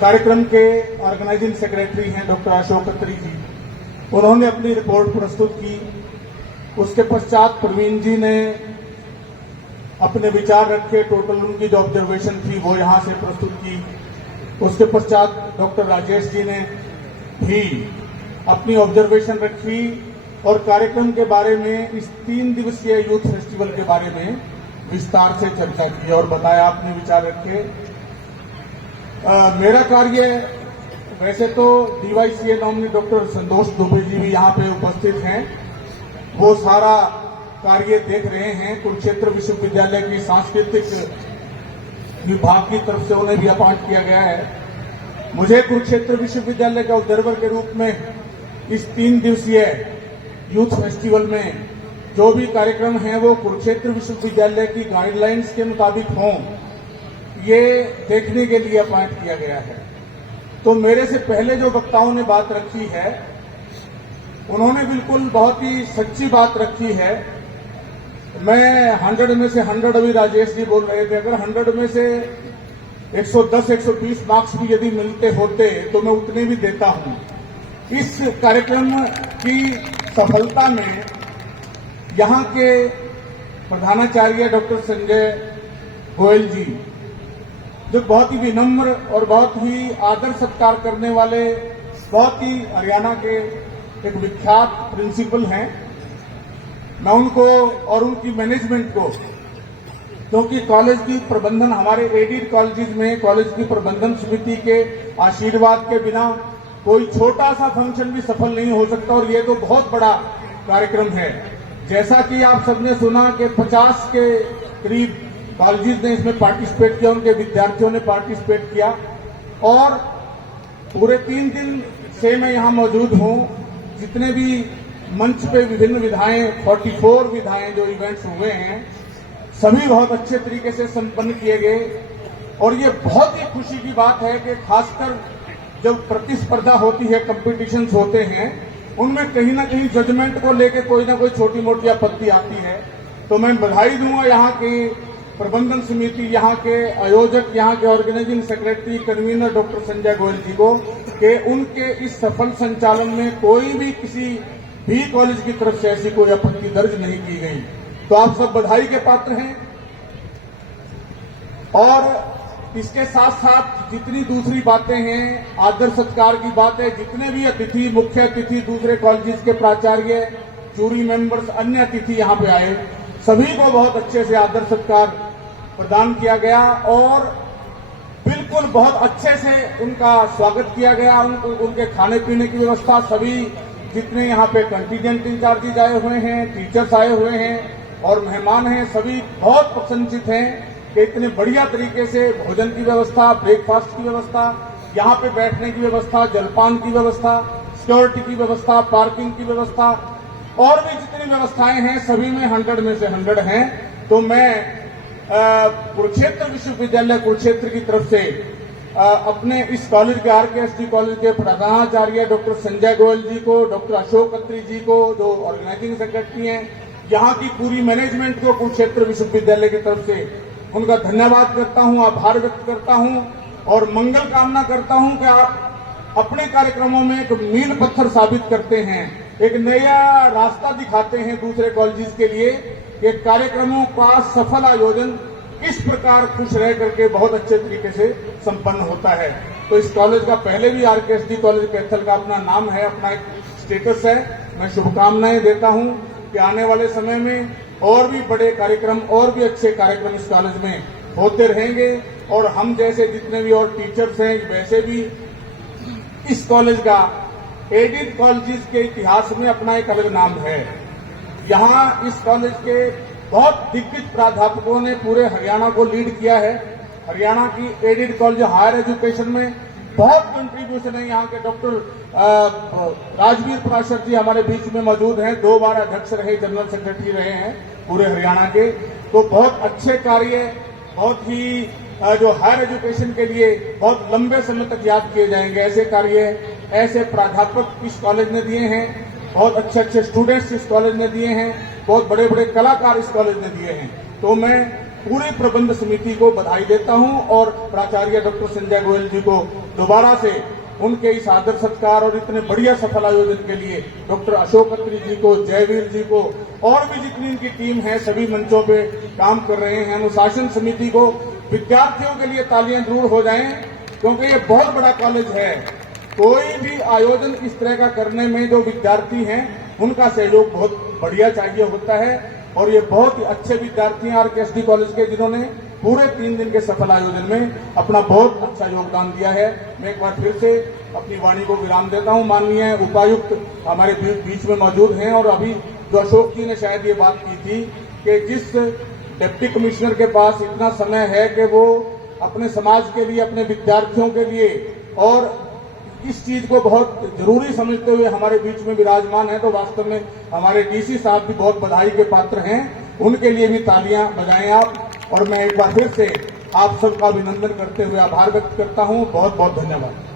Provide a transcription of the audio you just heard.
कार्यक्रम के organising secretary हैं डॉक्टर अशोक खत्री जी, उन्होंने अपनी रिपोर्ट प्रस्तुत की। उसके पश्चात प्रवीण जी ने अपने विचार रखे, टोटल उनकी जो ऑब्जर्वेशन थी वो यहां से प्रस्तुत की। उसके पश्चात डॉक्टर राजेश जी ने भी अपनी ऑब्जर्वेशन रखी और कार्यक्रम के बारे में, इस 3 दिवसीय यूथ फेस्टिवल के बारे में विस्तार से चर्चा की और बताया, अपने विचार रखे। मेरा कार्य, वैसे तो डीवाईसीए नॉमिनी डॉक्टर संतोष दुबे जी भी यहाँ पे उपस्थित हैं, वो सारा कार्य देख रहे हैं। कुरुक्षेत्र विश्वविद्यालय की सांस्कृतिक विभाग की तरफ से उन्हें भी अपॉइंट किया गया है। मुझे कुरुक्षेत्र विश्वविद्यालय के ऑब्जर्वर के रूप में इस 3 दिवसीय यूथ फेस्टिवल में जो भी कार्यक्रम हैं वो कुरुक्षेत्र विश्वविद्यालय की गाइडलाइंस के मुताबिक हों, ये देखने के लिए अपॉइंट किया गया है। तो मेरे से पहले जो वक्ताओं ने बात रखी है, उन्होंने बिल्कुल बहुत ही सच्ची बात रखी है। मैं 100 में से 100, अभी राजेश जी बोल रहे थे, अगर 100 में से 110-120 मार्क्स भी यदि मिलते होते तो मैं उतने भी देता हूं। इस कार्यक्रम की सफलता में यहां के प्रधानाचार्य डॉक्टर संजय गोयल जी, जो बहुत ही विनम्र और बहुत ही आदर सत्कार करने वाले, बहुत ही हरियाणा के एक विख्यात प्रिंसिपल हैं, मैं उनको और उनकी मैनेजमेंट को, क्योंकि कॉलेज की प्रबंधन, हमारे एडिड कॉलेजेस में कॉलेज की प्रबंधन समिति के आशीर्वाद के बिना कोई छोटा सा फंक्शन भी सफल नहीं हो सकता, और ये तो बहुत बड़ा कार्यक्रम है। जैसा कि आप सबने सुना कि 50 के करीब कॉलेजेस ने इसमें पार्टिसिपेट किया, उनके विद्यार्थियों ने पार्टिसिपेट किया, और पूरे 3 दिन से मैं यहां मौजूद हूं। जितने भी मंच पे विभिन्न विधाएं, 44 विधाएं जो इवेंट्स हुए हैं, सभी बहुत अच्छे तरीके से संपन्न किए गए। और ये बहुत ही खुशी की बात है कि खासकर जब प्रतिस्पर्धा होती है, कंपटीशंस होते हैं, उनमें कहीं ना कहीं जजमेंट को लेकर कोई ना कोई छोटी मोटी आपत्ति आती है। तो मैं बधाई दूंगा यहाँ की प्रबंधन समिति, यहाँ के आयोजक, यहाँ के organising secretary, convener doctor Sanjay Goyal ji को, कि उनके इस सफल संचालन में कोई भी किसी भी कॉलेज की तरफ से ऐसी कोई आपत्ति दर्ज नहीं की गई। तो आप सब बधाई के पात्र हैं। और इसके साथ साथ जितनी दूसरी बातें हैं, आदर सत्कार की बात है, जितने भी अतिथि, मुख्य अतिथि, दूसरे कॉलेजेस के प्राचार्य, जूरी मेंबर्स, अन्य अतिथि यहाँ पे आए, सभी को बहुत अच्छे से आदर सत्कार प्रदान किया गया और बिल्कुल बहुत अच्छे से उनका स्वागत किया गया। उनके खाने पीने की व्यवस्था, सभी जितने यहाँ पे कंटीजेंट इंचार्जेज आए हुए हैं, टीचर्स आए हुए हैं और मेहमान हैं, सभी बहुत प्रसन्नचित हैं कि इतने बढ़िया तरीके से भोजन की व्यवस्था, ब्रेकफास्ट की व्यवस्था, यहाँ पे बैठने की व्यवस्था, जलपान की व्यवस्था, सिक्योरिटी की व्यवस्था, पार्किंग की व्यवस्था और भी जितनी व्यवस्थाएं हैं, सभी में 100 में से 100 हैं। तो मैं कुरुक्षेत्र विश्वविद्यालय कुरुक्षेत्र की तरफ से अपने इस कॉलेज के, RKSD कॉलेज के प्रधानाचार्य डॉक्टर संजय गोयल जी को, डॉक्टर अशोक खत्री जी को, जो ऑर्गेनाइजिंग सेक्रेटरी हैं, यहाँ की पूरी मैनेजमेंट को कुरुक्षेत्र विश्वविद्यालय की तरफ से उनका धन्यवाद करता हूँ, आभार व्यक्त करता हूँ और मंगल कामना करता हूँ कि आप अपने कार्यक्रमों में एक मील पत्थर साबित करते हैं, एक नया रास्ता दिखाते हैं दूसरे कॉलेजेस के लिए कि कार्यक्रमों का सफल आयोजन किस प्रकार खुश रह करके बहुत अच्छे तरीके से संपन्न होता है। तो इस कॉलेज का पहले भी RKSD कॉलेज कैथल का अपना नाम है, अपना एक स्टेटस है। मैं शुभकामनाएं देता हूं कि आने वाले समय में और भी बड़े कार्यक्रम, और भी अच्छे कार्यक्रम इस कॉलेज में होते रहेंगे और हम जैसे जितने भी और टीचर्स हैं, वैसे भी इस कॉलेज का एडिड कॉलेजेस के इतिहास में अपना एक अलग नाम है। यहाँ इस कॉलेज के बहुत दिग्गज प्राध्यापकों ने पूरे हरियाणा को लीड किया है। हरियाणा की एडिड कॉलेज हायर एजुकेशन में बहुत कंट्रीब्यूशन है। यहाँ के डॉक्टर राजवीर पराशर जी हमारे बीच में मौजूद हैं, 2 बार अध्यक्ष रहे, जनरल सेक्रेटरी रहे हैं पूरे हरियाणा के। तो बहुत अच्छे कार्य, बहुत ही जो हायर एजुकेशन के लिए बहुत लंबे समय तक याद किए जाएंगे, ऐसे कार्य, ऐसे प्राध्यापक इस कॉलेज ने दिए हैं, बहुत अच्छे अच्छे स्टूडेंट्स इस कॉलेज ने दिए हैं, बहुत बड़े बड़े कलाकार इस कॉलेज ने दिए हैं। तो मैं पूरी प्रबंध समिति को बधाई देता हूं और प्राचार्य डॉक्टर संजय गोयल जी को दोबारा से उनके इस आदर सत्कार और इतने बढ़िया सफल आयोजन के लिए डॉक्टर अशोक अत्री जी को, जयवीर जी को और भी जितनी इनकी टीम है, सभी मंचों पे काम कर रहे हैं, अनुशासन समिति को, विद्यार्थियों के लिए तालियां जरूर हो जाएं, क्योंकि ये बहुत बड़ा कॉलेज है। कोई भी आयोजन इस तरह का करने में जो विद्यार्थी हैं उनका सहयोग बहुत बढ़िया चाहिए होता है और ये बहुत ही अच्छे विद्यार्थी हैं आरकेएसडी कॉलेज के, जिन्होंने पूरे 3 दिन के सफल आयोजन में अपना बहुत अच्छा योगदान दिया है। मैं एक बार फिर से अपनी वाणी को विराम देता हूं। माननीय उपायुक्त हमारे बीच में मौजूद हैं और अभी जो अशोक जी ने शायद ये बात की थी कि जिस डिप्टी कमिश्नर के पास इतना समय है कि वो अपने समाज के लिए, अपने विद्यार्थियों के लिए और इस चीज को बहुत जरूरी समझते हुए हमारे बीच में विराजमान है, तो वास्तव में हमारे डीसी साहब भी बहुत बधाई के पात्र हैं। उनके लिए भी तालियां बजाएं आप। और मैं एक बार फिर से आप सबका अभिनंदन करते हुए आभार व्यक्त करता हूं। बहुत बहुत धन्यवाद।